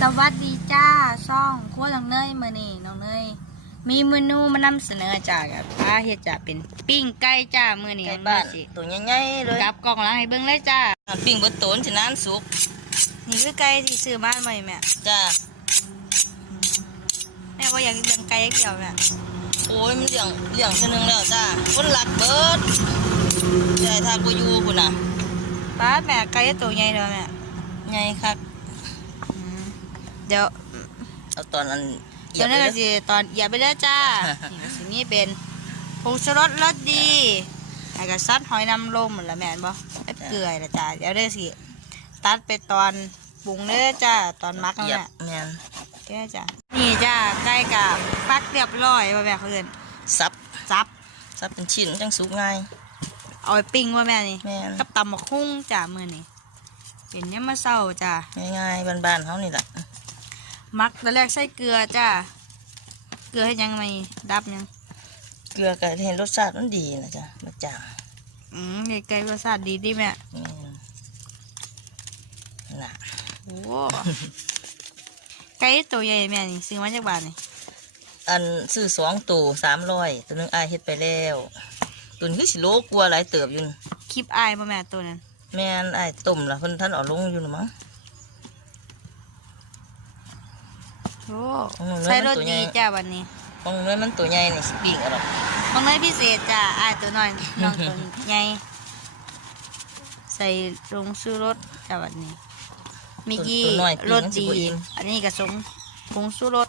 สวัสดีจ้าช่องครัวหลังเนยมือนี่น้องเนยมีเมนูมานำเสนอจ้ากับอาเฮ็ดจ้าเป็นปิ้งไก่จ้ามือนี่ไก่น้องเนบ้ายนสิตัวใหญ่ๆเลยกลับกล่องล้างให้เบิ่งเลยจ้าปิ้งบนโตนฉะนั้นสุกนี่คือไก่ที่ซื้อมาใหม่แม่จ้าแม่ก็อยากเลี้ยงไก่อย่างเดียวแม่โอ้ยมันเลี้ยงเลี้ยงเท่านึงแล้วจ้าคนหลักเบิดใจทากูอยู่พุ่นน่ะป้าดแม่ไก่ตัวใหญ่เลยแม่ใหญ่คักอืม เดี๋ยวเอาตอนอันเหยีตัยวบนั้นเลก็ยสิตอนอย่าไปเลยจ้านี่ก็สิมีเป็นผงชูรสรสดีแล้วก็ซอสหอยนางรมเหมือนละแม่นบ่เอ็ดเกลือละจ้าเดี๋ยวเด้อสิตัดไปตอนปรุงเด้อจ้าตอนมักเหนั่นยียแหบละแมนแก่จ้ะนี่จ้าใกล้กับฟักเรียบร้อยว่าแม่เขาเอินซับซับซับเป็นชิ้นจังสุกง่ายเอาไปปิ้งว่าแม่นี่แม่นกับตำบักหุ่งจ้ามือนี่เป็นเนี้ยามมาเศร้าจ้าง่ายๆบ้านๆเฮานี่ล่ะ มักตอนแรกใส่เกลือจ้าเกลือให้ยังไม่ดับยังเกลือก็เห็นรสชาติมันดีนะจ้ะมาจางอืมไก่รสชาติดีดิแม่แม่นน่ะโอ้ไก่ตัวใหญ่แม่นี่ซื้อมาจากบ้านนี่อันซื้อสองตัวสามร้อยตัวหนึงอายเฮ็ดไปแล้วตัวนี้คือสิโลกลัวาหลายเติบอยู่น่ะคลิปอายป่ะแม่ตัวนั้นแม่นไอ้ายต้มละเพิ่นท่านเอาลงอยู่หรือมั้ง โอ้ของหนูเนยใส่รมันสตัวใหญ่ดีจ้าวันนี้ของเนื้อมันตัวใหญ่นี่สปิ้งเอะหรอกบางเนยพิเศษจ้าอายตัวน้อยน้องตัวใหญ่ใส่ลงซื้อรสจ้าวันนี้มีกี่ตัวน้อยรสมันสิดีบ่อิ่มอันนี้กระสงผงสู้รส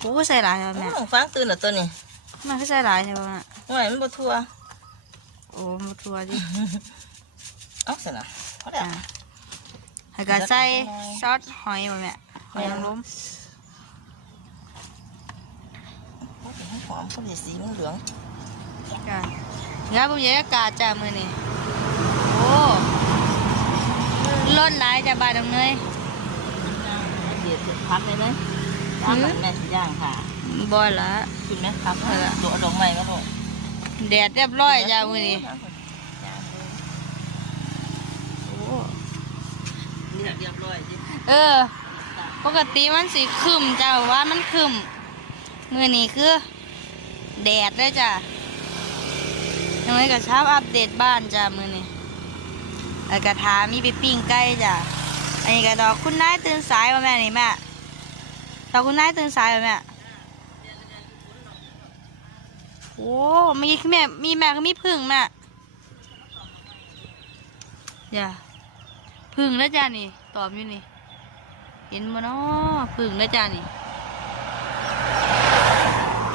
โอ้ใส่หลายแล้วโอ้แม่ยฟังตื่นแล้วตัวนี้มันก็ใส่หลายใช่ปะแม่ห่วยมันบ่ทั่วโอ้มาทัวร์ดิเอ้าสินะพอแล้วจ้าให้ก็ใส่ซอสหอยป่ะแม่หอยนางรม หอมพอดีสีมันเหลืองจ้าเนื้อบุญยากาศจ้ามือนี่โอ้ล้นหลายจ้าบาดดงเนยเดี๋ยวพักเลยไหมย่างแบบแม่สิย่างค่ะบอยละคุณแม่พักเออตัวดอกไม้ก็ถูกแดดเรียบร้อยจ้ามือนี่โอ้นี่เรียบร้อยสิเออ ปกติมันสีครึมจ้าว่ามันครึม มือนี้คือแดดเลยจ้ะยังไงก็ชอบอัปเดตบ้านจ้ะมือนี้แล้วก็ถามมีไปปิ้งไก่จ้ะ อันนี้ก็ดอกคุณนายตื่นสายป่ะแม่นี่แม่ดอกคุณนายตื่นสายป่ะแม่ โอ้มีแม่มีแม่ก็มีพึ่งแม่จ้ะพึ่งแล้วจ้ะนี่ ตอบอยู่นี่ เห็นบ่เนาะพึ่งแล้วจ้ะนี่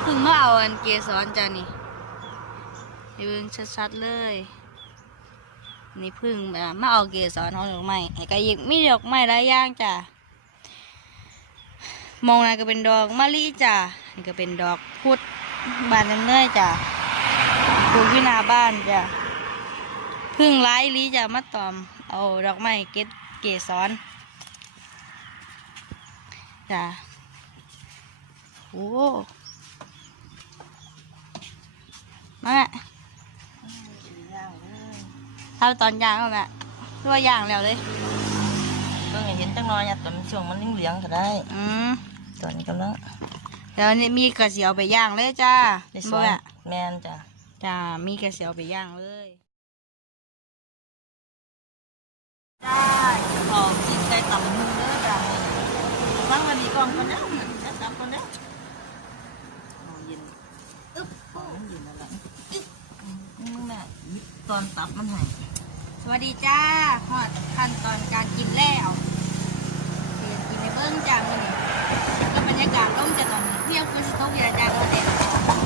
พึ่งมาเอาอันเกสรจ้ะนี่ให้เบิ่งชัดๆเลย นี่พึ่งมามาเอาเกสรของดอกไม้ไอ้ก็อีกมีดอกไม้หลายอย่างจ้ะมองนั่นก็เป็นดอกมะลิจ้ะนี่ก็เป็นดอกพุดบานเน้ำเนยจ้ะปลูกที่นาบ้านจ้ะพึ่งหลายอีหลีจ้ะมาตอมเอาดอกไม้เกศเกสรจ้ะโอ้ มาแม่ทำตอนย่างเอาแม่ตัวย่างแล้วเลยก็เห็นจังน้อยอะตอนช่วงมันเหลืองๆก็ได้ อืมตอนนี้กำลังแล้วนี่มีกระเสียวไปย่างเลยจ้าได้สบ่องแม่แม่นจ้ะจ้ามีกระเสียวไปย่างเลยจ้าขอกินไก่ต่ำมือเด้อจ้าฟังวันนี้ก่อนก่อนนะจะตับก่อนนะ เอาเย็นอึ๊บหอมเย็นแล้วล่ะอึ๊บนี่แม่ ตอนตับมันให้สวัสดีจ้าฮอดขั้นตอนการกินแล้วเดี๋ยวกินในเบิ้งจ้ามื้อนี้ก็บรรยากาศร่มจะตอนนี้เที่ยงคืนสิตกอย่าจ้าก็เด็ด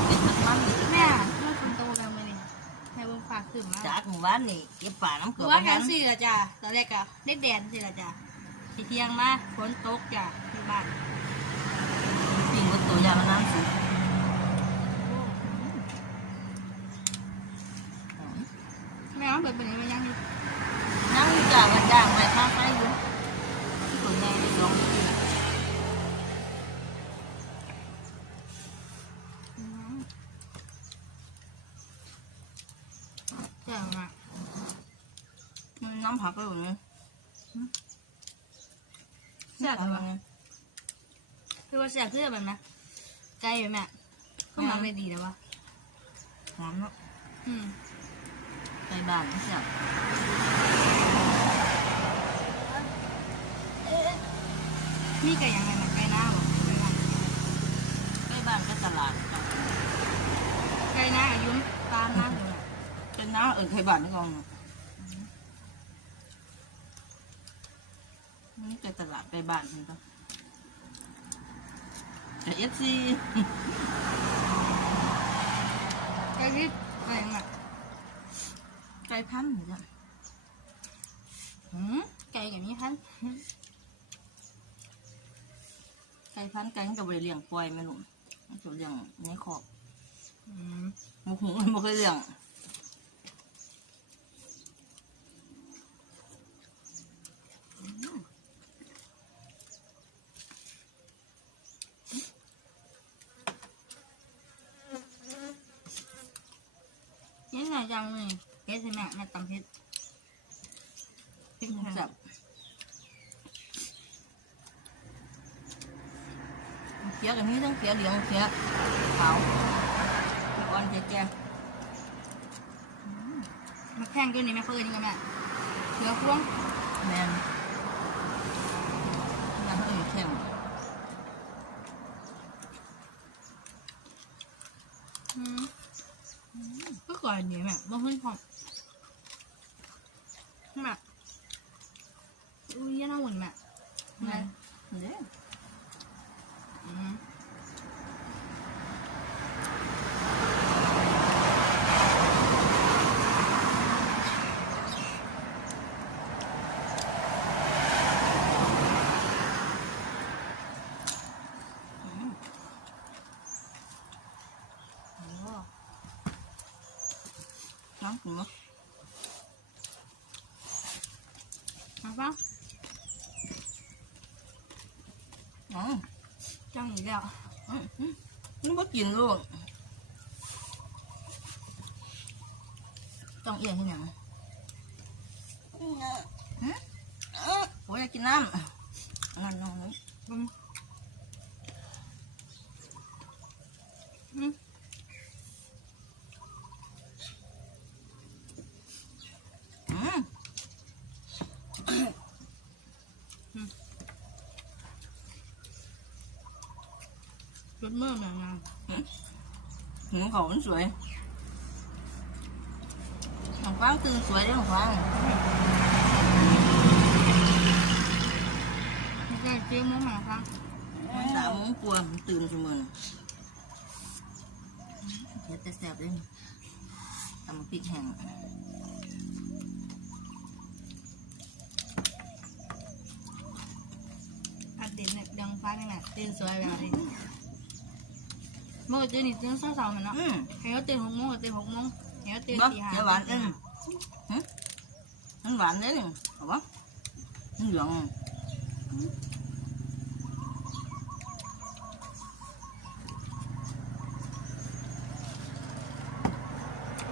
เป็นมันมันนี่แม่เมื่อคุณโตกันมื้อนี้ให้เบิ่งฝากขึ้นมาจากหมู่บ้านนี่เก็บป่าน้ำเกลืคืออไปว่ากันั้นนสิละจ้าตอนแรกก็เด็ดแดนสิละจ้าที่เที่ยงมาฝนตกจ้าที่บ้านปิ้งบนตัวยางมันน้ำสุก แม่ เอาเปิดเป็นยังยังอยู่นั่งอยู่จากกันจางไปข้างไปอยู่ที่คนแม่ไปสองที่อืมแจ่วอะมันน้ำผักก็อยู่นี่แซ่บเลยวะคือว่าแซ่บคือแบบนะไก่แบบแม่เขาหมักได้ดีแล้ววะหอมเนาะอืม ไปบ้านไม่ใช่บมีไก่ยังไงนะไก่หน้าบ่ไก่หน้าไปบ้านก็ตลาดจ้ะไก่หน้าอายุตามหน้าอยู่น่ะเป็นน้าเออไทยบ้านนี่กองเนาะนี่ไปตลาดไปบ้านนี่ก็แต่เอฟซีไก่ที่อ ไรอย่างเงี้ยไก่พันธุ์จ้ะหืมไก่กับนี้พันไก่พันไก่มันก็บริเลี้ยงปล่อยไหม่หนุ่มมันจะเลี้ยงในคอกอืมหมูหูมันบ่เลี้ยงอืมนี่ไงจังเลยเฮ็ดใช่ไหมแม่ตำเฮ็ดพริกแห้งจับเขียวกับนี้ทั้งเขียวเหลืองเขียวขาวอ่อนแก่มาแข่งตัวนี้แม่เขาเอิ้นยังไงแม่เสือพวงๆแมนนั่นเขาอยู่แข็ง อืมก็ก่ อยนี้แม่บ่ขึ้นพร้อมแม่อุ้ยน่าหวนแม่แมแม่นเด้อืม โอ้ น้ำถึงมั้ยมาฟังอ๋อจังอีกแล้วอืมอืมนึกว่ากินลูกต้องเอียงที่ไหนหืมโอ้ยอยากกินน้ำนั่นน้องนี่ อืมอืม อืม รสเมื่อแม่งามหนูเขามันสวยของฟ้างตื่นสวยเด้ของฟ้างไม่ใช่เจ๊มุ้งมาฟังมันสามโมงกว่ามันตื่นเสมอเฮ็ดแต่แซ่บเลยตำพริกแห้งอัดเด่นเนี่ยยังฟ้าเนี่ยแม่ตื่นสวยแบบนี้ เมื่อเจอนี่ตื่นเช้าๆมันเนาะอืมให้เขาตื่นหกโมงก็ตื่นหกโมงให้เขาตื่นบ่ตีห้าเดี๋ยวหวานเองหึมันหวานเลยนี่เอาบ่มันเหลือง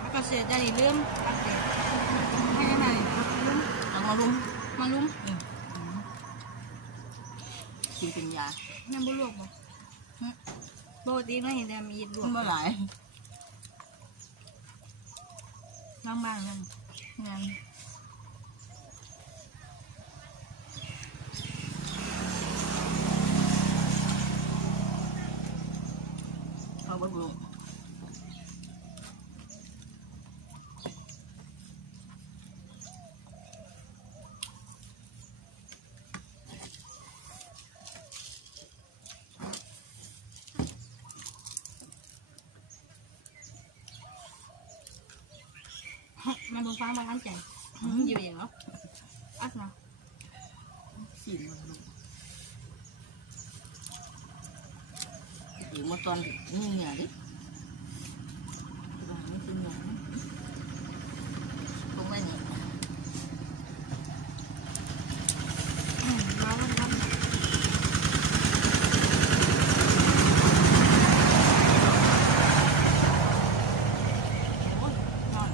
แล้วก็เสียใจนี่เริ่มอัดเด่นให้ยังไงลุ้มเอามาลุมมาลุ้มกินเป็นยาแม่บุลวกบ่ ปกติเราเห็นแต่มีลวมักนบ่หลายบางๆนั่นงานเอาบ่บุ มันบงฟังบางอันใจอยู่อย่างเนาะอัดเนาะสีมันลุอีกมาตอนนี่เนี่ยดิวางไม่กินเนี่ยตรงไหนนี่ อืมมาวันวัน โอ้ยนอน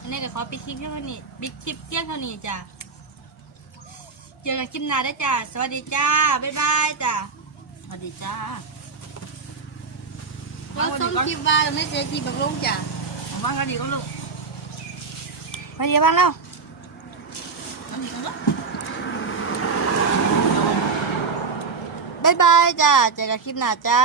อันนี้ก็ขอปิดคลิปเพียงเท่านี้ ปิดคลิปเพียงเท่านี้จ้ะเจอกันคลิปหน้าได้อจ้ะสวัสดีจ้าบ๊ายบายจ้ะสวัสดีจ้าเราส้มคลิปว่าเราไม่เสียทีบักลงจ้ะผมว่างกันดีก็ลูกมาเดี๋ยวบ้านเรากันดีก็ลูกบ๊ายบายจ้าเจอกันคลิปหน้าจ้า